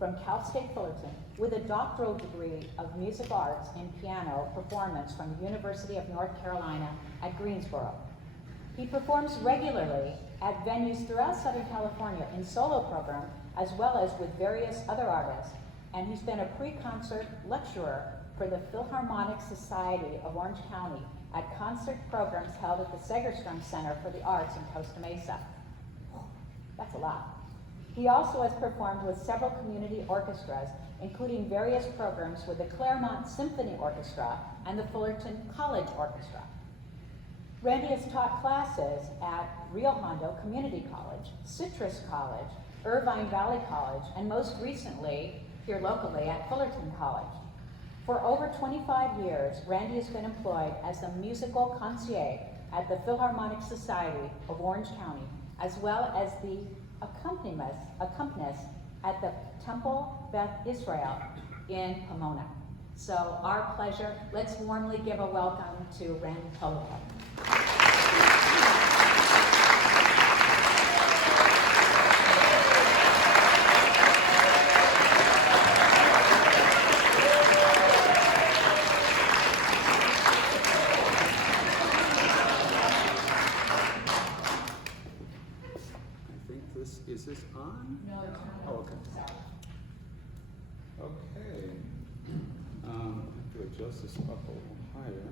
from Cal State Fullerton with a doctoral degree of music arts in piano performance from the University of North Carolina at Greensboro. He performs regularly at venues throughout Southern California in solo program as well as with various other artists, and he's been a pre-concert lecturer for the Philharmonic Society of Orange County at concert programs held at the Segerstrom Center for the Arts in Costa Mesa. That's a lot. He also has performed with several community orchestras, including various programs with the Claremont Symphony Orchestra and the Fullerton College Orchestra. Randy has taught classes at Rio Hondo Community College, Citrus College, Irvine Valley College, and most recently, here locally, at Fullerton College. For over 25 years, Randy has been employed as a musical concierge at the Philharmonic Society of Orange County, as well as the accompanist at the Temple Beth Israel in Pomona. So our pleasure. Let's warmly give a welcome to Randy Polo. Is this on? No, it's not. Oh, okay. Okay. I have to adjust this up a little higher.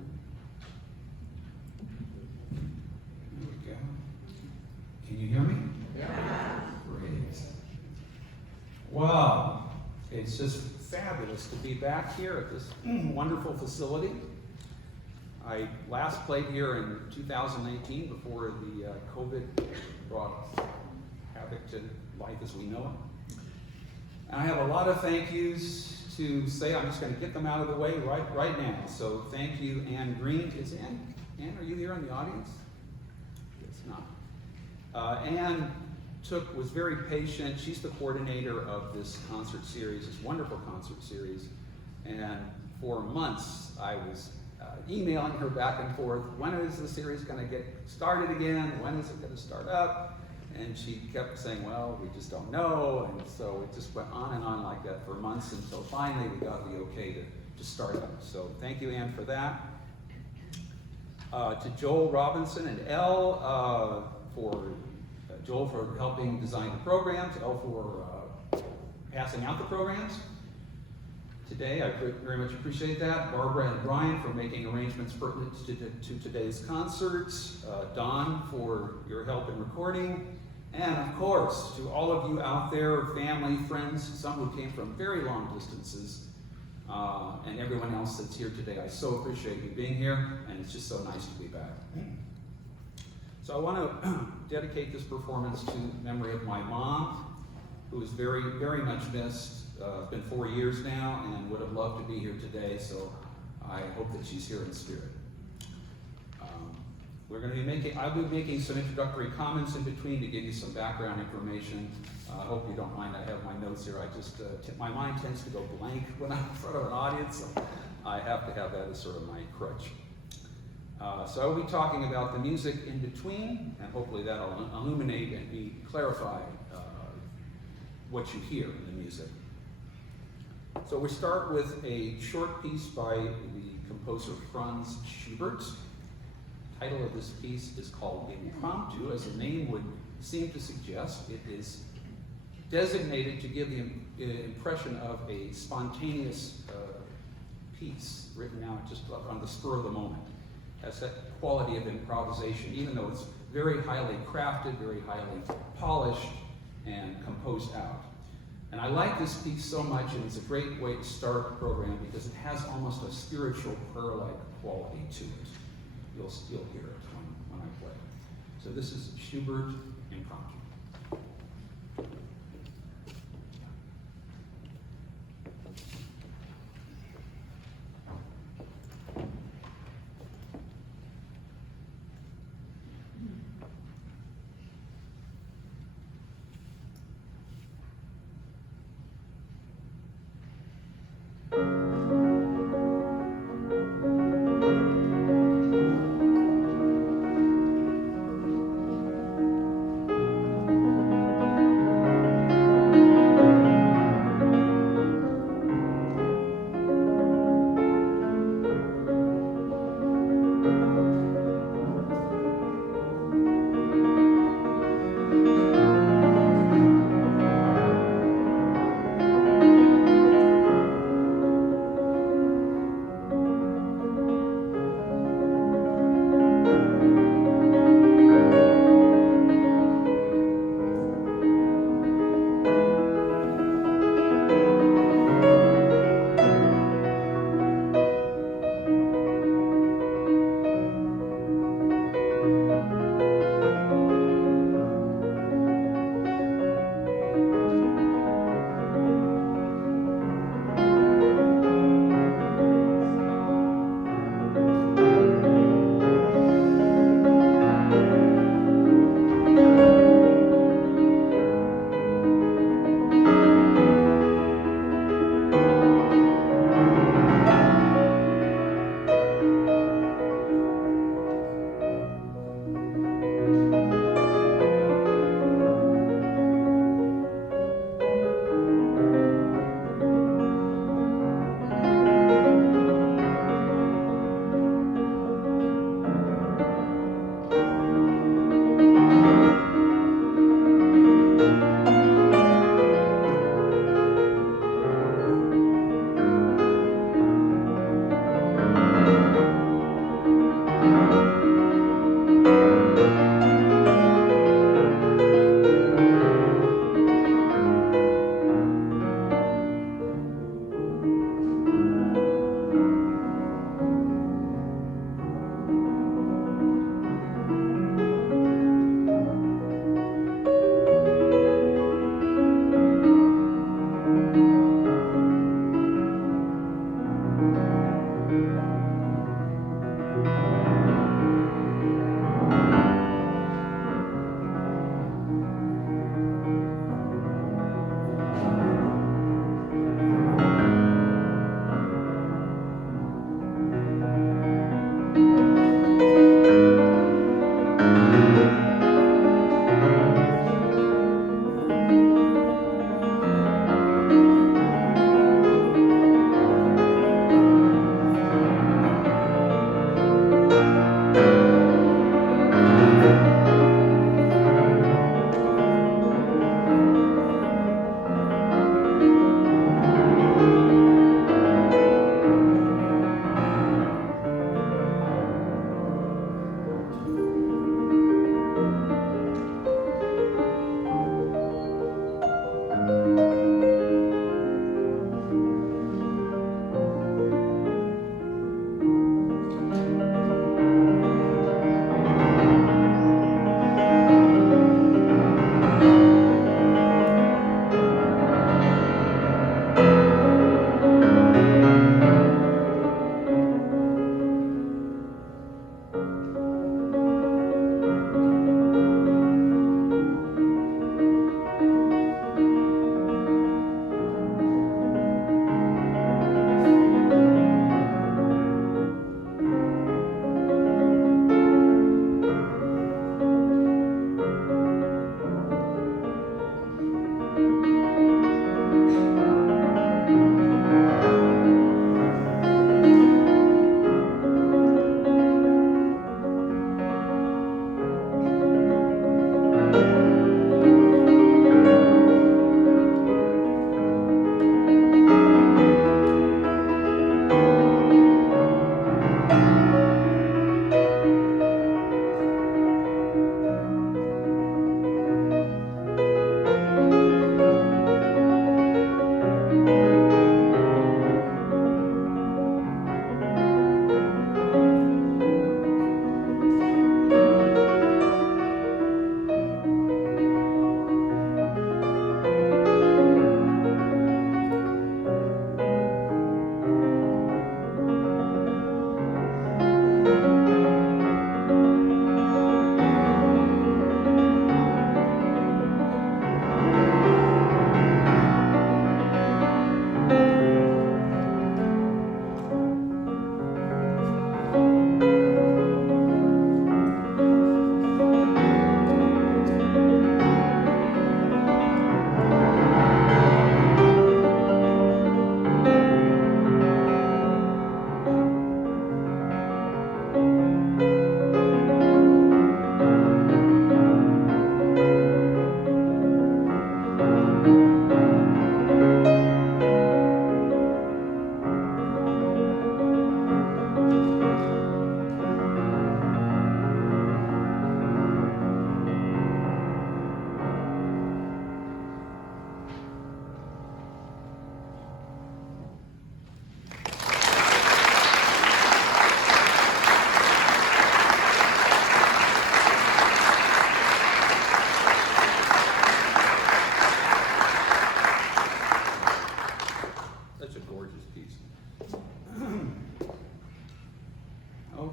There we go. Can you hear me? Yeah. Great. Well, it's just fabulous to be back here at this wonderful facility. I last played here in 2018 before the COVID brought havoc to life as we know it. And I have a lot of thank yous to say. I'm just going to get them out of the way right now. So thank you, Ann Green. Is Ann, are you here in the audience? It's not. Ann was very patient. She's the coordinator of this concert series, this wonderful concert series. And for months, I was emailing her back and forth. When is the series going to get started again? When is it going to start up? And she kept saying, well, we just don't know. And so it just went on and on like that for months until finally we got the okay to start up. So thank you, Ann, for that. To Joel Robinson and Elle, Joel for helping design the programs, Elle for passing out the programs today. I very much appreciate that. Barbara and Brian for making arrangements pertinent to today's concerts. Don for your help in recording. And of course, to all of you out there, family, friends, some who came from very long distances, and everyone else that's here today. I so appreciate you being here, and it's just so nice to be back. So I want to dedicate this performance to memory of my mom, who is very, very much missed. It's been 4 years now, and would have loved to be here today, so I hope that she's here in spirit. I'll be making some introductory comments in between to give you some background information. I hope you don't mind. I have my notes here. I just, my mind tends to go blank when I'm in front of an audience, so I have to have that as sort of my crutch. So I'll be talking about the music in between, and hopefully that'll illuminate and clarify what you hear in the music. So we start with a short piece by the composer Franz Schubert. The title of this piece is called Impromptu, as the name would seem to suggest. It is designated to give the impression of a spontaneous piece written out just on the spur of the moment. It has that quality of improvisation, even though it's very highly crafted, very highly polished, and composed out. And I like this piece so much, and it's a great way to start a program because it has almost a spiritual prayer-like quality to it. You'll hear it when I play. So this is Schubert Impromptu.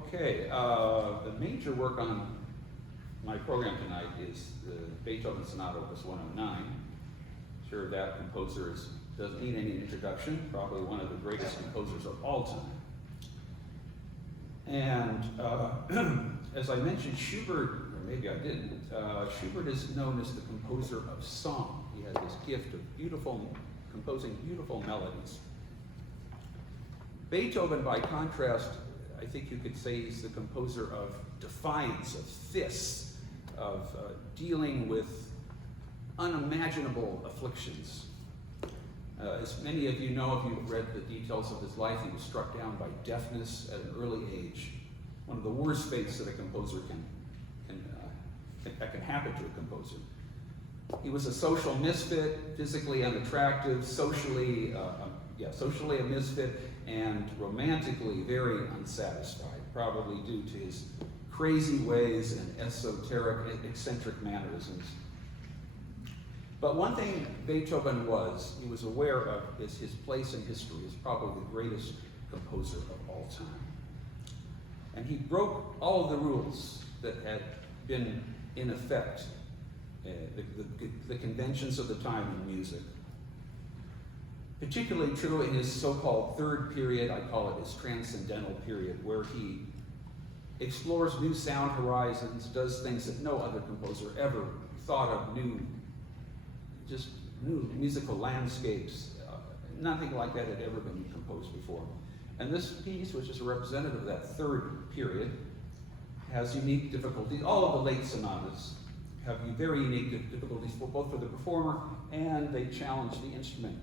Okay, the major work on my program tonight is the Beethoven Sonata Opus 109. Sure, that composer doesn't need any introduction, probably one of the greatest composers of all time. And as I mentioned, Schubert, or maybe I didn't, Schubert is known as the composer of song. He had this gift of composing beautiful melodies. Beethoven, by contrast, I think you could say he's the composer of defiance, of fists, of dealing with unimaginable afflictions. As many of you know, if you've read the details of his life, he was struck down by deafness at an early age. One of the worst fates that a composer that can happen to a composer. He was a social misfit, physically unattractive, socially a misfit, and romantically very unsatisfied, probably due to his crazy ways and esoteric, eccentric mannerisms. But one thing Beethoven he was aware of is his place in history as probably the greatest composer of all time. And he broke all of the rules that had been in effect, the conventions of the time in music. Particularly true in his so-called third period, I call it his transcendental period, where he explores new sound horizons, does things that no other composer ever thought of, new musical landscapes. Nothing like that had ever been composed before. And this piece, which is a representative of that third period, has unique difficulties. All of the late sonatas have very unique difficulties, both for the performer, and they challenge the instrument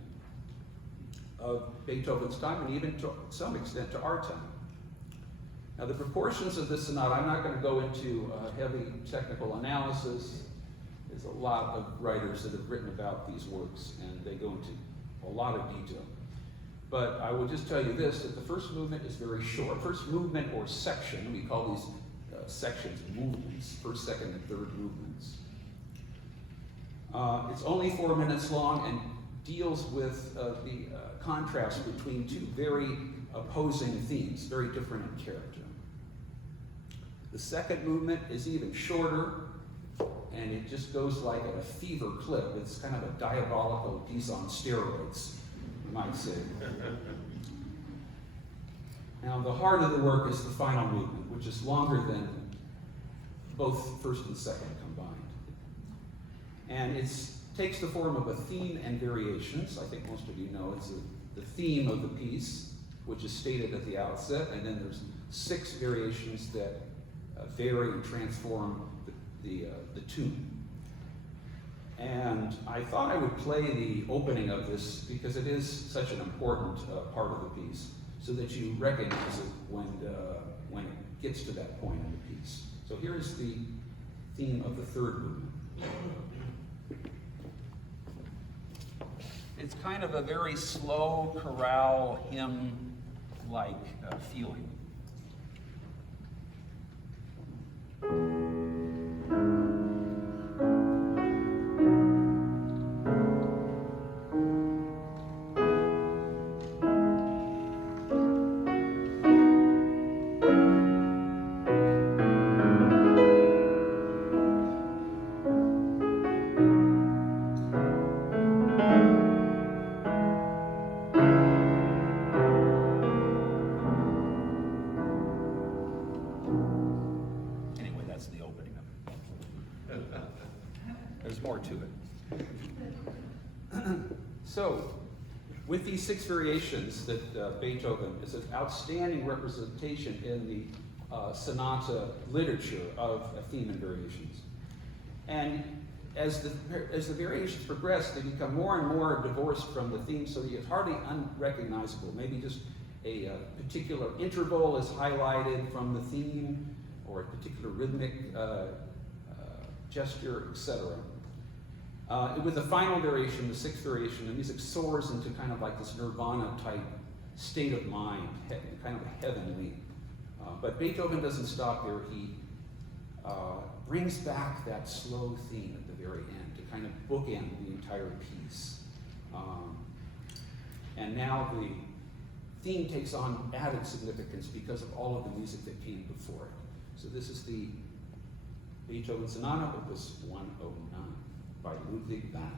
of Beethoven's time, and even to some extent to our time. Now, the proportions of this sonata, I'm not going to go into heavy technical analysis. There's a lot of writers that have written about these works, and they go into a lot of detail. But I will just tell you this, that the first movement is very short. First movement or section, we call these sections movements, first, second, and third movements. It's only 4 minutes long and deals with the contrast between two very opposing themes, very different in character. The second movement is even shorter, and it just goes like at a fever clip. It's kind of a diabolical piece on steroids, you might say. Now, the heart of the work is the final movement, which is longer than both first and second combined. And it takes the form of a theme and variations. I think most of you know it's the theme of the piece, which is stated at the outset, and then there's 6 variations that vary and transform the tune. And I thought I would play the opening of this because it is such an important part of the piece, so that you recognize it when it gets to that point in the piece. So here's the theme of the third movement. It's kind of a very slow chorale hymn-like feeling. So, with these 6 variations that Beethoven is an outstanding representation in the sonata literature of theme and variations. And as the variations progress, they become more and more divorced from the theme, so it's hardly unrecognizable. Maybe just a particular interval is highlighted from the theme, or a particular rhythmic gesture, etc. With the final variation, the 6th variation, the music soars into kind of like this nirvana-type state of mind, kind of a heavenly. But Beethoven doesn't stop there. He brings back that slow theme at the very end to kind of bookend the entire piece. And now the theme takes on added significance because of all of the music that came before it. So this is the Beethoven Sonata, Opus 109 by Ludwig van.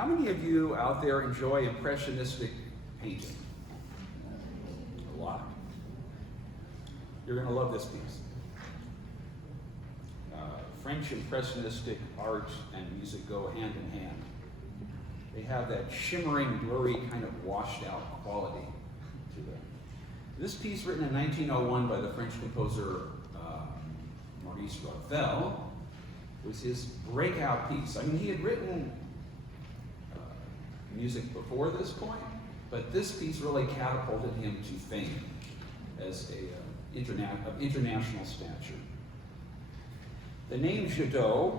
How many of you out there enjoy impressionistic painting? A lot. You're going to love this piece. French impressionistic art and music go hand in hand. They have that shimmering, blurry, kind of washed out quality to them. This piece, written in 1901 by the French composer Maurice Ravel, was his breakout piece. I mean, he had written music before this point, but this piece really catapulted him to fame as of international stature. The name Jadot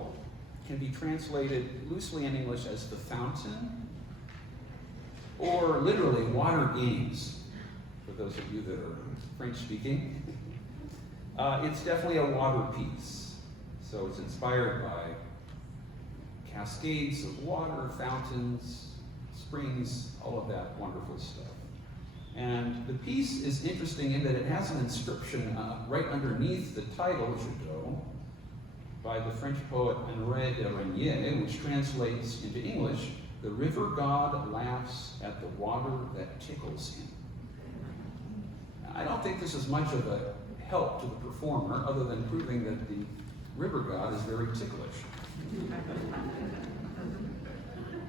can be translated loosely in English as the fountain, or literally water games, for those of you that are French speaking. It's definitely a water piece. So it's inspired by cascades of water, fountains, springs, all of that wonderful stuff. And the piece is interesting in that it has an inscription right underneath the title, Jadot, by the French poet Henri de Régnier, which translates into English, "The river god laughs at the water that tickles him." Now, I don't think this is much of a help to the performer, other than proving that the river god is very ticklish,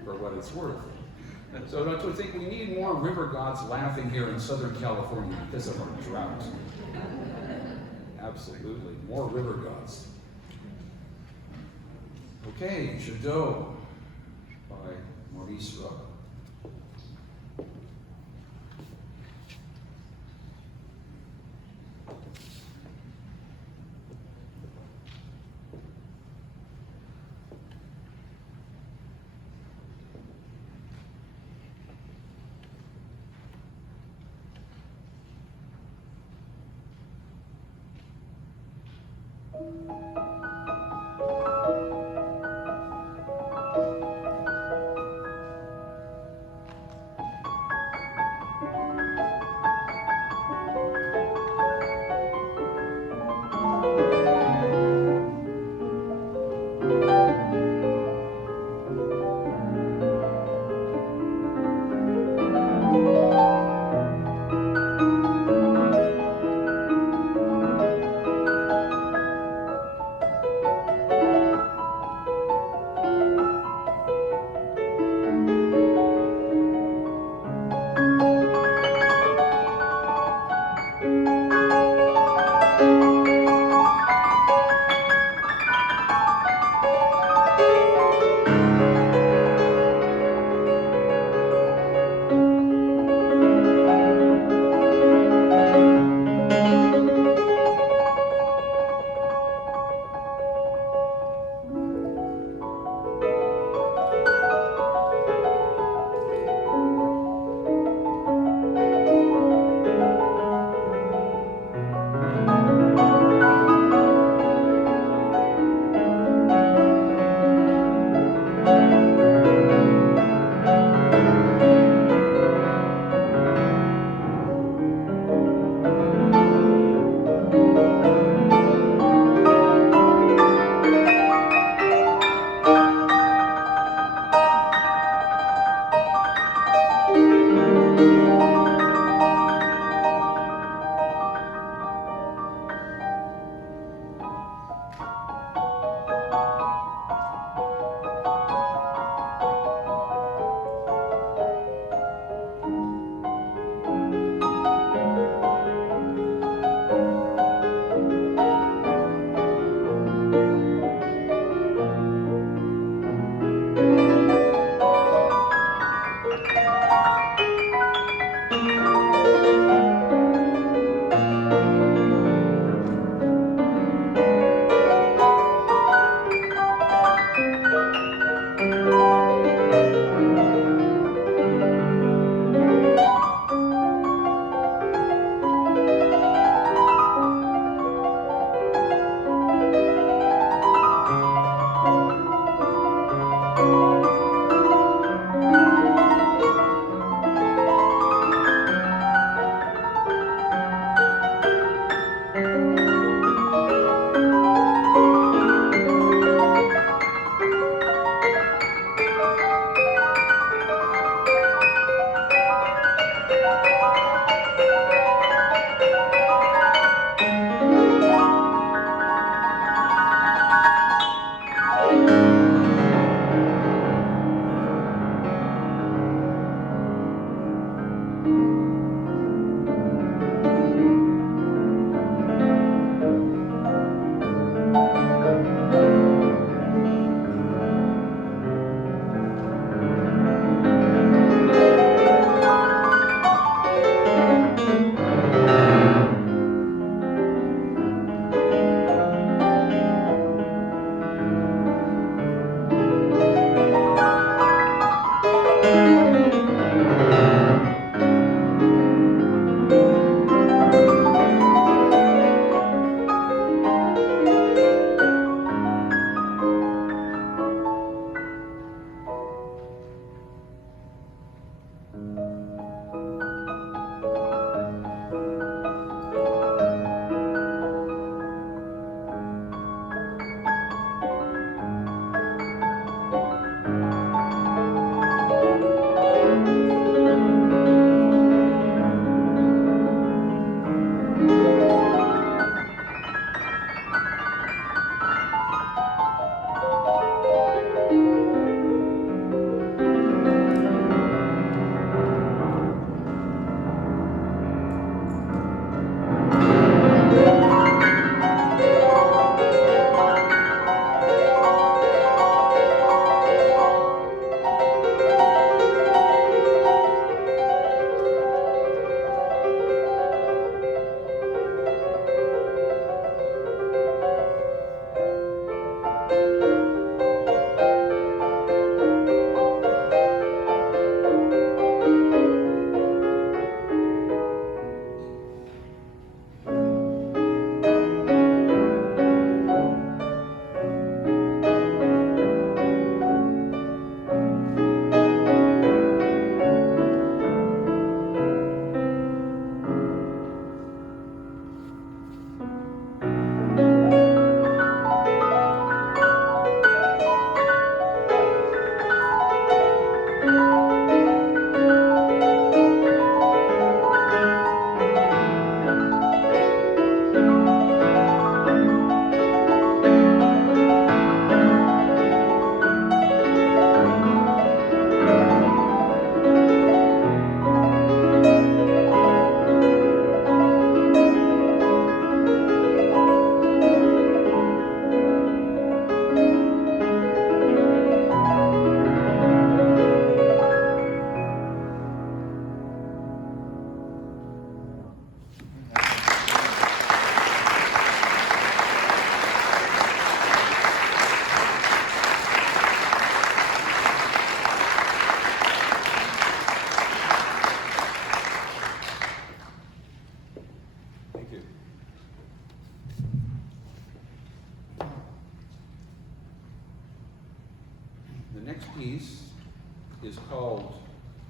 for what it's worth. So don't you think we need more river gods laughing here in Southern California because of our drought? Absolutely, more river gods. Okay, Jadot by Maurice Ravel.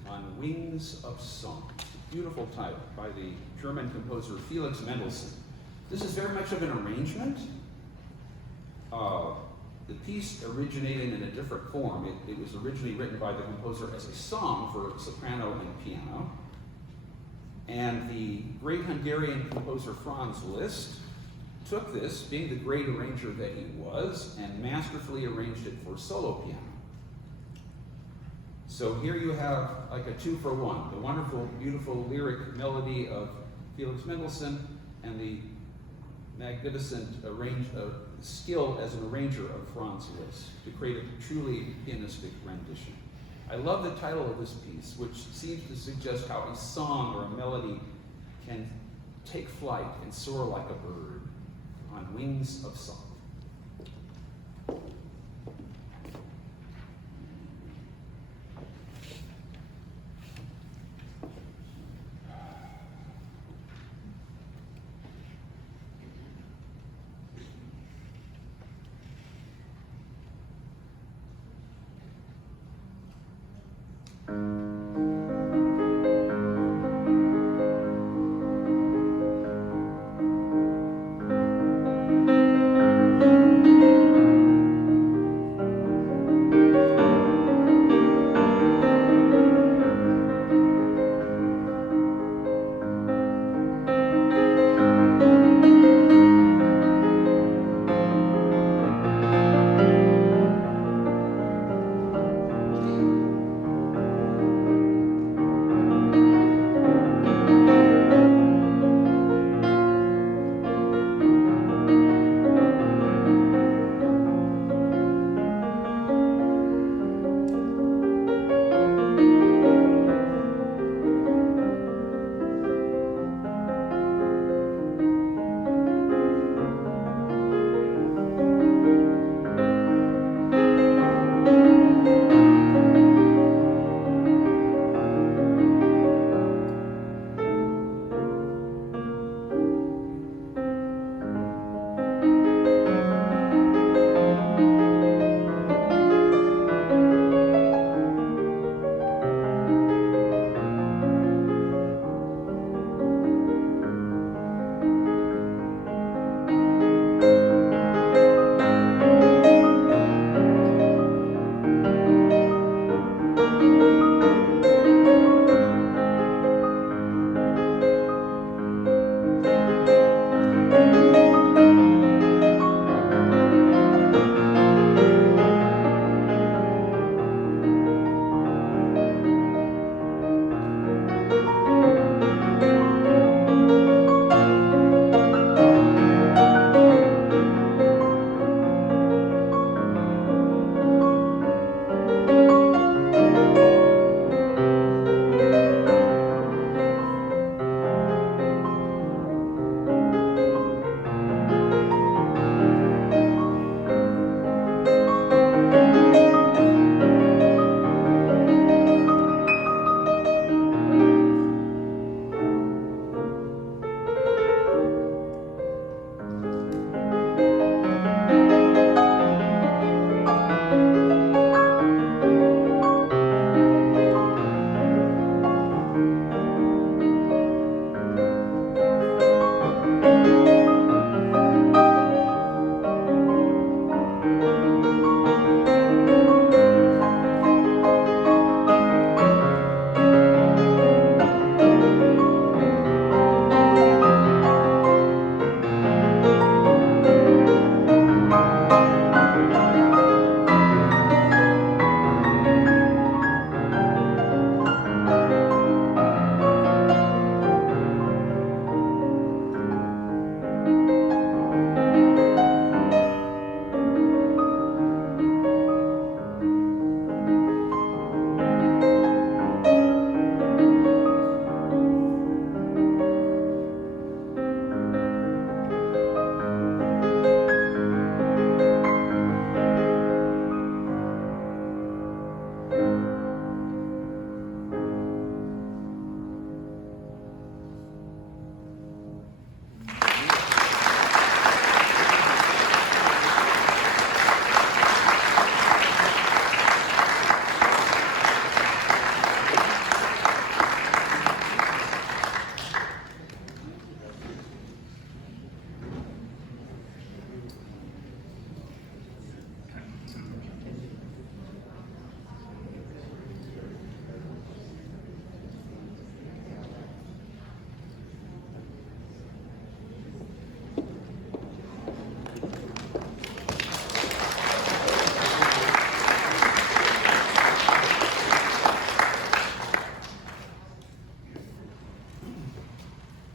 On Wings of Song. Beautiful title by the German composer Felix Mendelssohn. This is very much of an arrangement. The piece originated in a different form. It was originally written by the composer as a song for soprano and piano. And the great Hungarian composer Franz Liszt took this, being the great arranger that he was, and masterfully arranged it for solo piano. So here you have like a 2-for-1, the wonderful, beautiful lyric melody of Felix Mendelssohn and the magnificent skill as an arranger of Franz Liszt to create a truly pianistic rendition. I love the title of this piece, which seems to suggest how a song or a melody can take flight and soar like a bird on wings of song.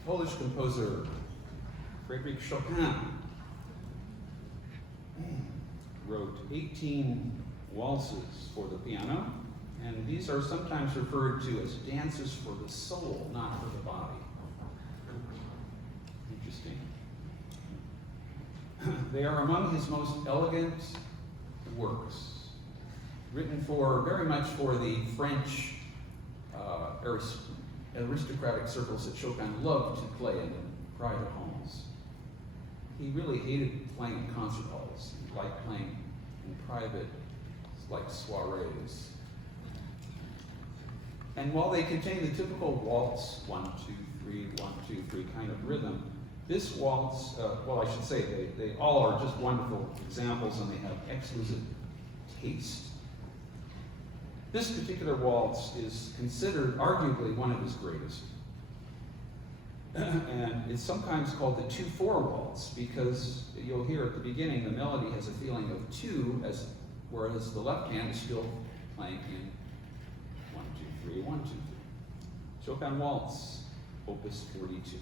Polish composer Frédéric Chopin wrote 18 waltzes for the piano, and these are sometimes referred to as dances for the soul, not for the body. Interesting. They are among his most elegant works, written very much for the French aristocratic circles that Chopin loved to play in private homes. He really hated playing in concert halls. He liked playing in private, like soirees. And while they contain the typical waltz, 1, 2, 3, 1, 2, 3 kind of rhythm, this waltz, well, I should say, they all are just wonderful examples, and they have exquisite taste. This particular waltz is considered arguably one of his greatest. And it's sometimes called the 2-4 waltz, because you'll hear at the beginning the melody has a feeling of 2, whereas the left hand is still playing in 1, 2, 3, 1, 2, 3. Chopin Waltz, Opus 42.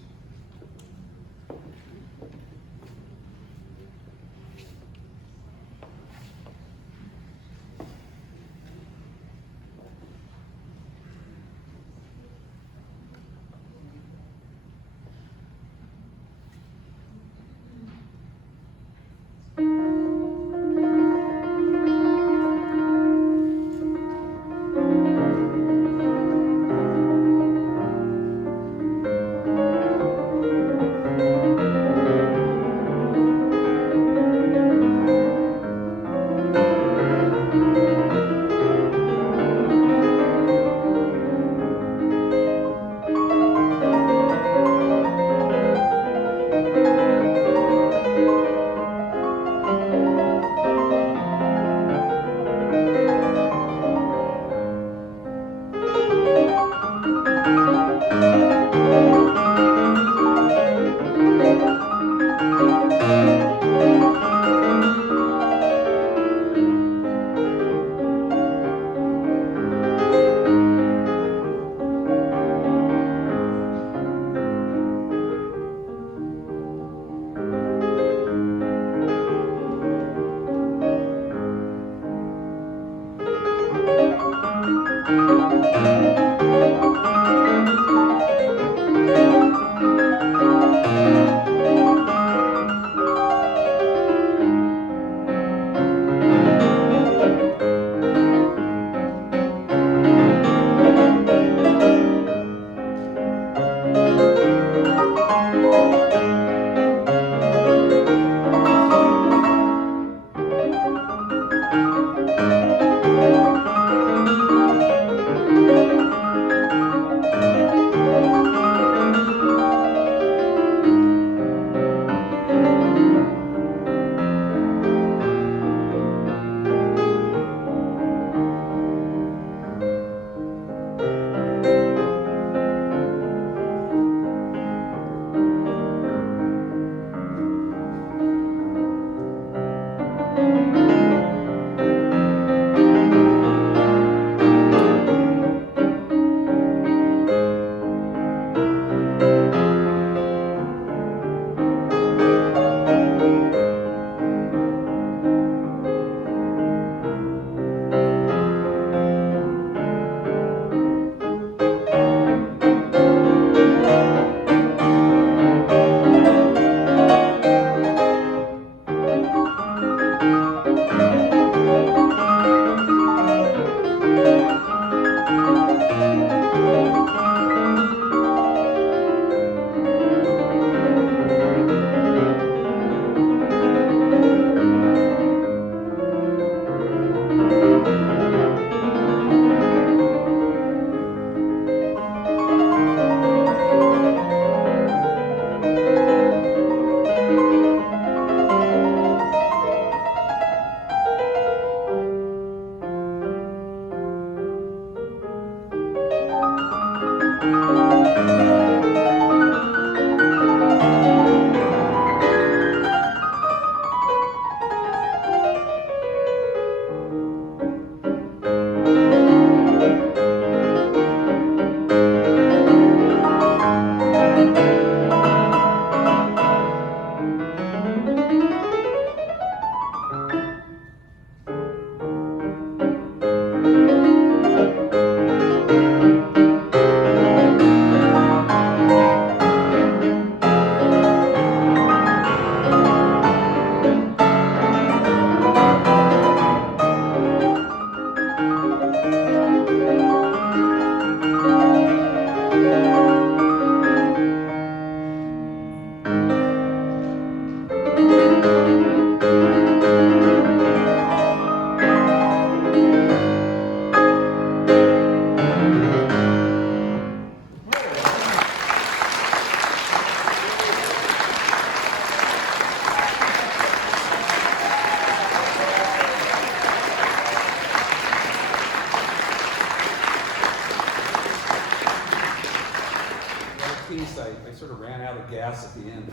piece, I sort of ran out of gas at the end.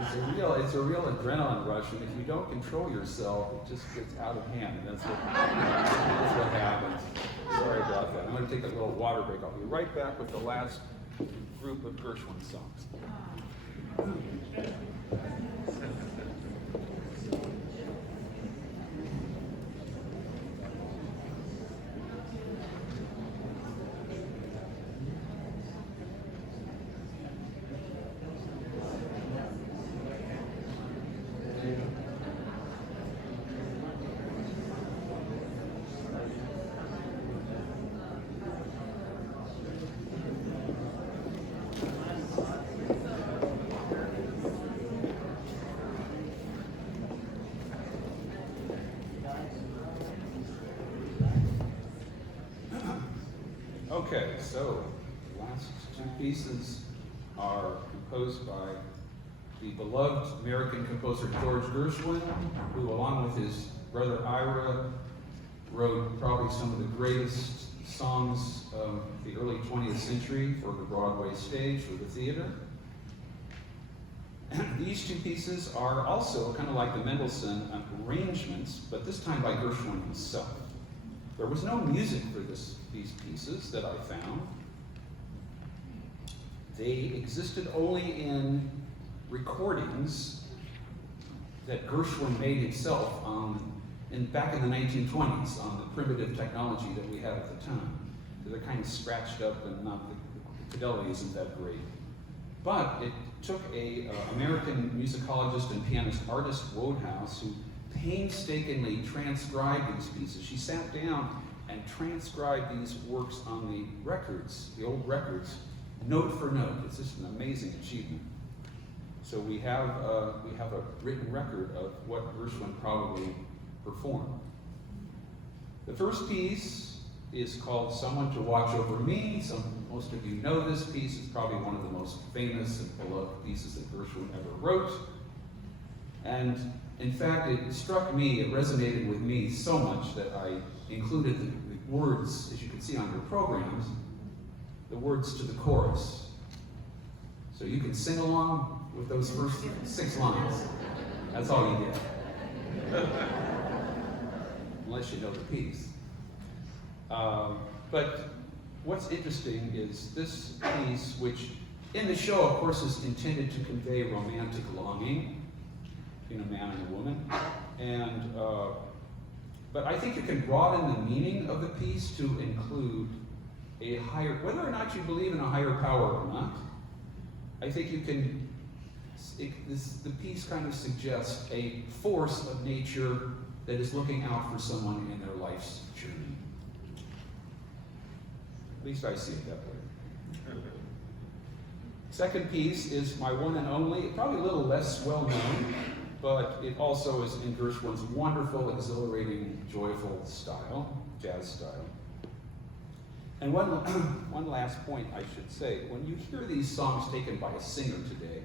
It's a real adrenaline rush, and if you don't control yourself, it just gets out of hand, and that's what happens. Sorry about that. I'm going to take a little water break. I'll be right back with the last group of Gershwin songs. Okay, so the last two pieces are composed by the beloved American composer George Gershwin, who along with his brother Ira wrote probably some of the greatest songs of the early 20th century for the Broadway stage, for the theater. These two pieces are also kind of like the Mendelssohn arrangements, but this time by Gershwin himself. There was no music for these pieces that I found. They existed only in recordings that Gershwin made himself back in the 1920s on the primitive technology that we had at the time. So they're kind of scratched up and the fidelity isn't that great. But it took a American musicologist and pianist, Artist Wodehouse, who painstakingly transcribed these pieces. She sat down and transcribed these works on the records, the old records, note for note. It's just an amazing achievement. So we have a written record of what Gershwin probably performed. The first piece is called Someone to Watch Over Me. Most of you know this piece. It's probably one of the most famous and beloved pieces that Gershwin ever wrote. And in fact, it struck me, it resonated with me so much that I included the words, as you can see on your programs, the words to the chorus. So you can sing along with those first 6 lines. That's all you get. Unless you know the piece. But what's interesting is this piece, which in the show, of course, is intended to convey romantic longing between a man and a woman. And but I think you can broaden the meaning of the piece to include a higher, whether or not you believe in a higher power or not, I think you can, the piece kind of suggests a force of nature that is looking out for someone in their life's journey. At least I see it that way. Second piece is my one and only, probably a little less well known, but it also is in Gershwin's wonderful, exhilarating, joyful style, jazz style. And one last point I should say, when you hear these songs taken by a singer today,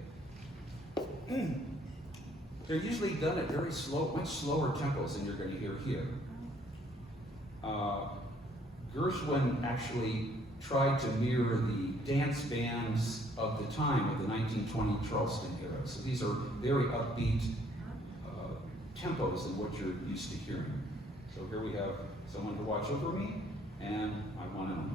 they're usually done at very slow, much slower tempos than you're going to hear here. Gershwin actually tried to mirror the dance bands of the time, of the 1920 Charleston era. So these are very upbeat tempos than what you're used to hearing. So here we have Someone to Watch Over Me, and I Want to Know.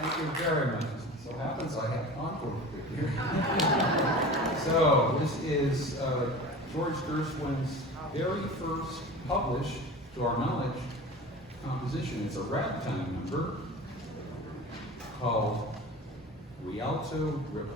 Thank you very much. So happens I have encore here. So this is George Gershwin's very first published, to our knowledge, composition. It's a ragtime number called Rialto Ripples.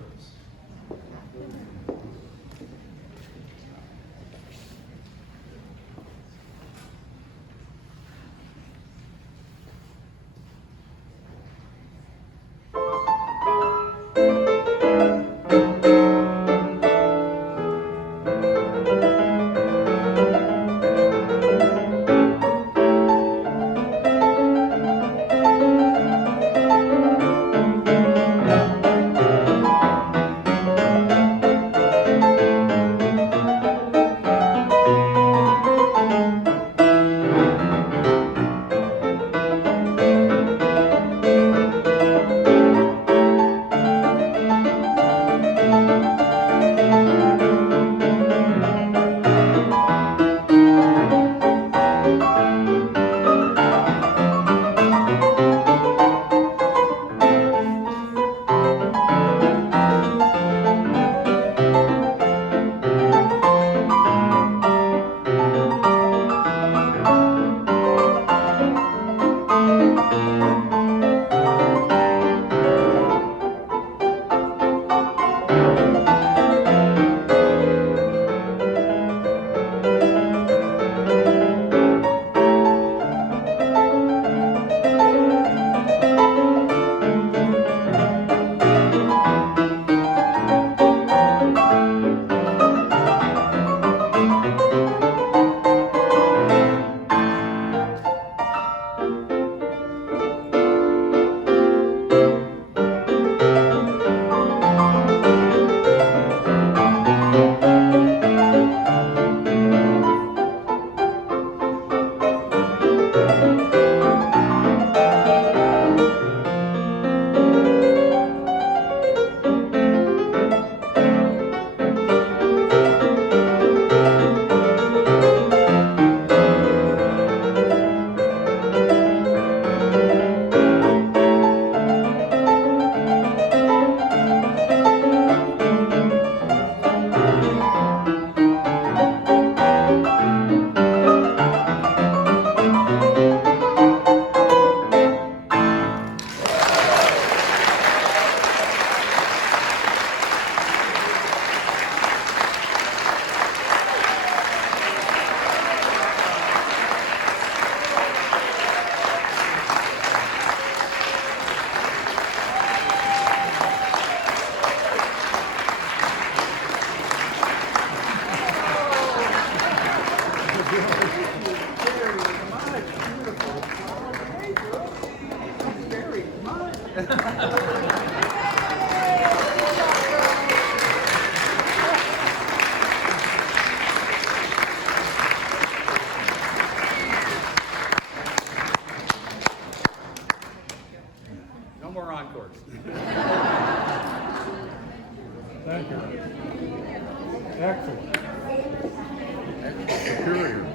No more encores. Thank you. Excellent. Excellent. Superior.